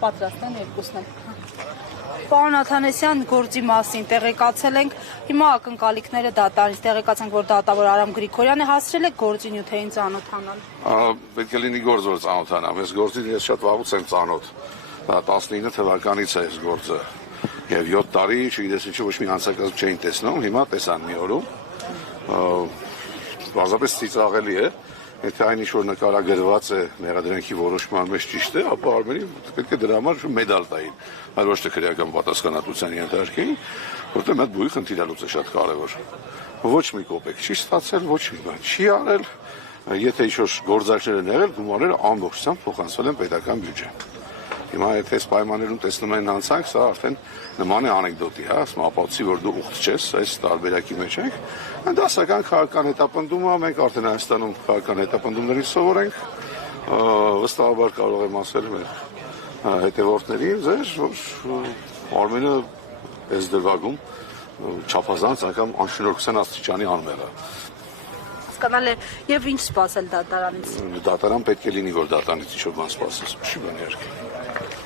պատրաստ են երկուսն էլ։ Պարոն Աթանեսյան, գործի մասին տեղեկացել ենք, հիմա ակնկալիքները դատարանից տեղեկացանք, որ դատավոր Արամ Գրիգորյանը հասցրել է գործի նյութերին ծանոթանալ։ Պետք է լինի գործ, որ ծանոթանամ, ես գործին ես շատ վաղուց եմ ծանոթ, 19 թվականից է այս գործը, և 7 տարի, չգիտես ինչու ոչ մի հանցակազմ չէին տեսնում, հիմա տեսան մի օրում, պարզապես ծիծաղելի է, եթե այն ինչ-որ նկարագրված է մեղադրանքի որոշման մեջ ճիշտ է, ապա Արմենին պետք է դրա համար մեդալ տային, այլ ոչ թե քրեական պատասխանատվության ենթարկեին, որտեղ այդ բուի խնդիրը լուծը շատ կարևոր։ Ոչ մի կոպեկ չի ստացել, ոչ մի բան չի արել, եթե ինչ-որ գործարքներ են եղել, գումարները ամբողջությամբ փոխանցվել են պետական բյուջե։ Հիմա եթե այս պայմաններում տեսնում են հանցանք, սա արդեն նման է անեկդոտի, հա, ասում ապացուցի, որ դու ուխտ չես, այս տարբերակի մեջ ենք։ Դասական քաղաքական հետապնդումը, մենք արդեն Հայաստանում քաղաքական հետապնդումներից սովորենք, վստահաբար կարող եմ ասել մեր հետևորդներին, ձեր, որ Արմենը այս դրվագում չափազանց անգամ անշնորհքության աստիճանի անմեղ է։ Հասկանալ է, եւ ինչ սպասել դատարանից։ Դատարան պետք է լինի, որ դատարանից ինչ-որ բան սպասես, չի բան իհարկե։